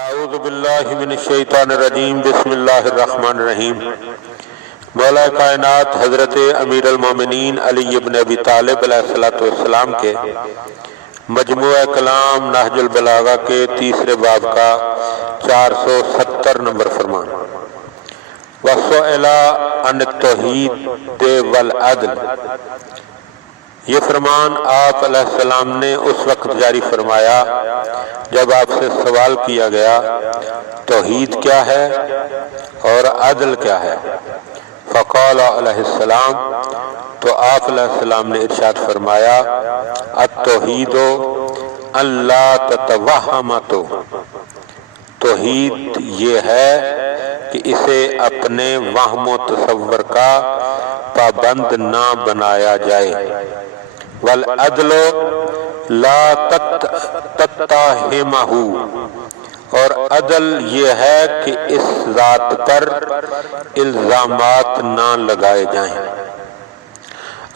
اعوذ باللہ من الشیطان الرجیم بسم اللہ الرحمن الرحیم۔ مولا کائنات حضرت امیر المومنین علی ابن ابی طالب علیہ السلام کے مجموعہ کلام نہج البلاغہ کے تیسرے باب کا 470 نمبر فرمان۔ وَسُئِلَ عَنِ التَّوْحِيدِ وَالْعَدْلِ، یہ فرمان آپ علیہ السلام نے اس وقت جاری فرمایا جب آپ سے سوال کیا گیا توحید کیا ہے اور عدل کیا ہے۔ فقال علیہ السلام، تو آپ علیہ السلام نے ارشاد فرمایا التوحید اللہ تتوہمت، توحید یہ ہے کہ اسے اپنے وہم و تصور کا پابند نہ بنایا جائے۔ والعدل لا تتہمہ، اور عدل یہ ہے کہ اس ذات پر الزامات نہ لگائے جائیں۔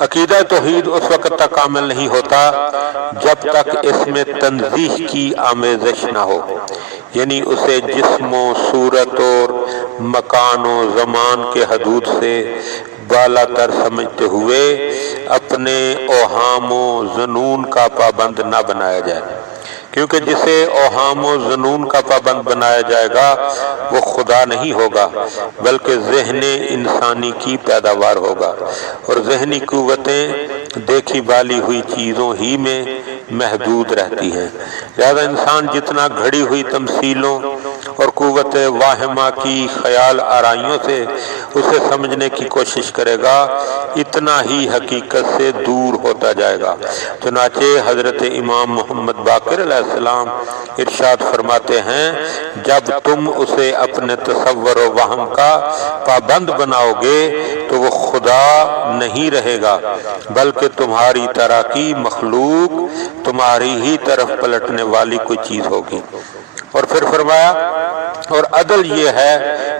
عقیدہ توحید اس وقت تک کامل نہیں ہوتا جب تک اس میں تنزیہ کی آمیزش نہ ہو، یعنی اسے جسم و صورت اور مکان و زمان کے حدود سے بالا تر سمجھتے ہوئے اپنے اوہام و ظنون کا پابند نہ بنایا جائے، کیونکہ جسے اوہام و ظنون کا پابند بنایا جائے گا وہ خدا نہیں ہوگا بلکہ ذہن انسانی کی پیداوار ہوگا، اور ذہنی قوتیں دیکھی بالی ہوئی چیزوں ہی میں محدود رہتی ہیں۔ لہذا انسان جتنا گھڑی ہوئی تمثیلوں اور قوت واہمہ کی خیال آرائیوں سے اسے سمجھنے کی کوشش کرے گا اتنا ہی حقیقت سے دور ہوتا جائے گا۔ چنانچہ حضرت امام محمد باقر علیہ السلام ارشاد فرماتے ہیں جب تم اسے اپنے تصور و وہم کا پابند بناؤ گے تو وہ خدا نہیں رہے گا بلکہ تمہاری طرح کی مخلوق، تمہاری ہی طرف پلٹنے والی کوئی چیز ہوگی۔ اور پھر فرمایا اور عدل یہ ہے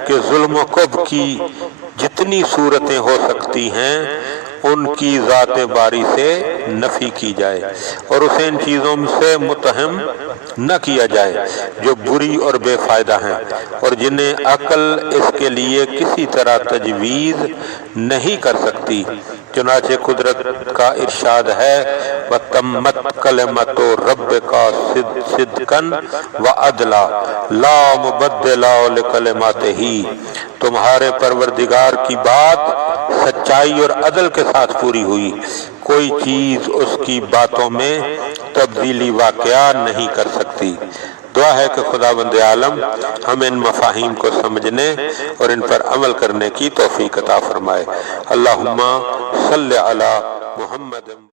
کہ ظلم و کفر کی جتنی صورتیں ہو سکتی ہیں ان کی ذات باری سے نفی کی جائے اور اسے ان چیزوں سے متہم نہ کیا جائے جو بری اور بے فائدہ ہیں اور جنہیں عقل اس کے لیے کسی طرح تجویز نہیں کر سکتی۔ چنانچہ قدرت کا ارشاد ہے وَتَمَّتْ كَلِمَتُ رَبِّكَ صِدْقًا وَعَدْلًا لَا مُبَدِّلَ لِكَلِمَاتِهِ، تمہارے پروردگار کی بات سچائی اور عدل کے ساتھ پوری ہوئی، کوئی چیز اس کی باتوں میں تبدیلی واقعہ نہیں کر سکتی۔ دعا ہے کہ خداوند عالم ہمیں ان مفاہیم کو سمجھنے اور ان پر عمل کرنے کی توفیق عطا فرمائے۔ اللہم صلی علی محمد۔